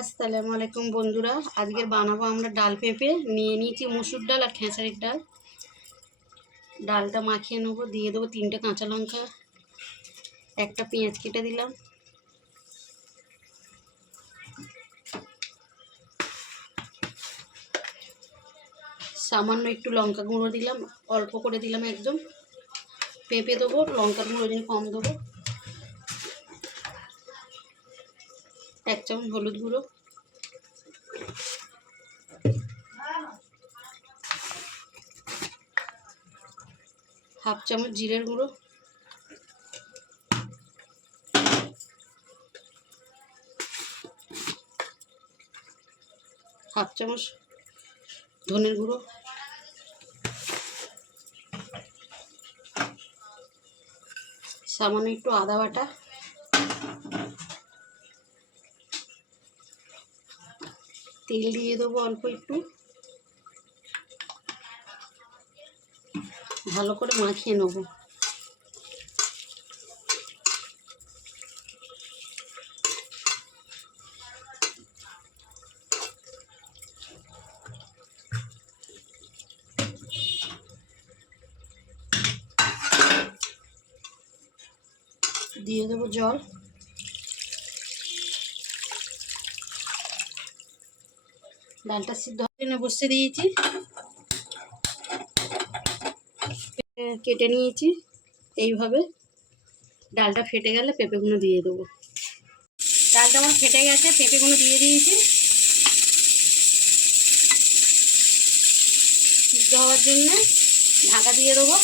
আসসালামু আলাইকুম বন্ধুরা। আজকের বানাবো আমরা ডাল পেঁপে। নিয়ে নিয়েছি মুসুর ডাল আর খেসারির ডাল। ডালটা মাখিয়ে নেব, দিয়ে দেবো তিনটে কাঁচা লঙ্কা, একটা পেঁয়াজ কেটে দিলাম। সামান্য একটু লঙ্কা গুঁড়ো দিলাম, অল্প করে দিলাম একদম। পেঁপে দেবো, লঙ্কার গুঁড়ো দিন কম দেবো। এক চামচ হলুদ গুঁড়ো। হাফ চামচ জিরের গুঁড়ো। হাফ চামচ ধনের গুঁড়ো। সামান্য একটু আদা বাটা। তেল দিয়ে দেবো অল্প একটু। ভালো করে মাখিয়ে নেব। দিয়ে দেবো জল। ডালটা সিদ্ধ করে বসে দিয়েছি। কেটে নিয়েছি এইভাবে। ডালটা ফেটে গেলে পেঁপেগুলো দিয়ে দেবো। ডালটা আমার ফেটে গেছে, পেঁপেগুলো দিয়ে দিয়েছি। সিদ্ধ হওয়ার জন্যে ঢাকা দিয়ে দেবো।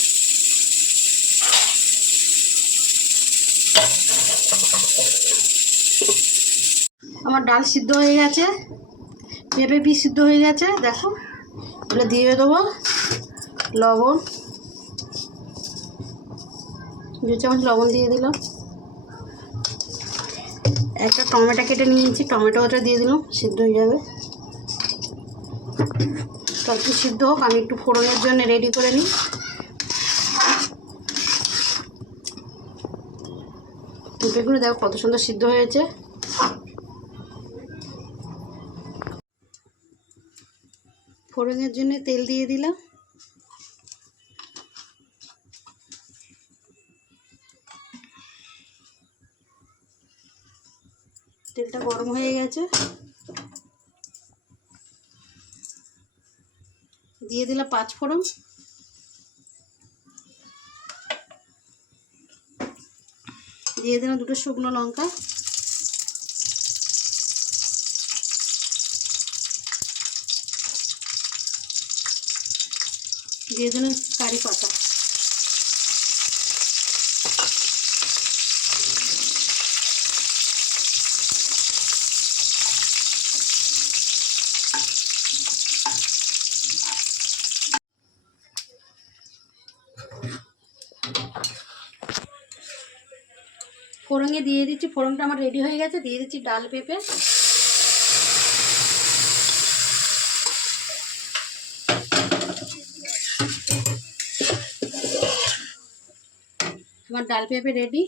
আমার ডাল সিদ্ধ হয়ে গেছে। পেঁপে বি সিদ্ধ হয়ে গেছে, দেখো। এটা দিয়ে দেবো লবণ। দু চামচ লবণ দিয়ে দিলাম। একটা টমেটো কেটে নিয়েছি টমেটোটা দিয়ে দিলাম, সিদ্ধ হয়ে যাবে। তখন সিদ্ধ হোক, আমি একটু ফোড়নের জন্য রেডি করে নিই। পেঁপেগুলো দেখো কত সুন্দর সিদ্ধ হয়েছে। ফোড়নের জন্য তেল দিয়ে দিলাম। তেলটা গরম হয়ে গেছে। দিয়ে দিলাম পাঁচ ফোড়ন। দিয়ে দিলাম দুটো শুকনো লঙ্কা। দিয়ে দিলাম কারি পাতা। ফোড়নে দিয়ে দিচ্ছি, ফোড়নটা আমার রেডি হয়ে গেছে, দিয়ে দিচ্ছি ডাল পেঁপে। আমার ডাল পেঁপে রেডি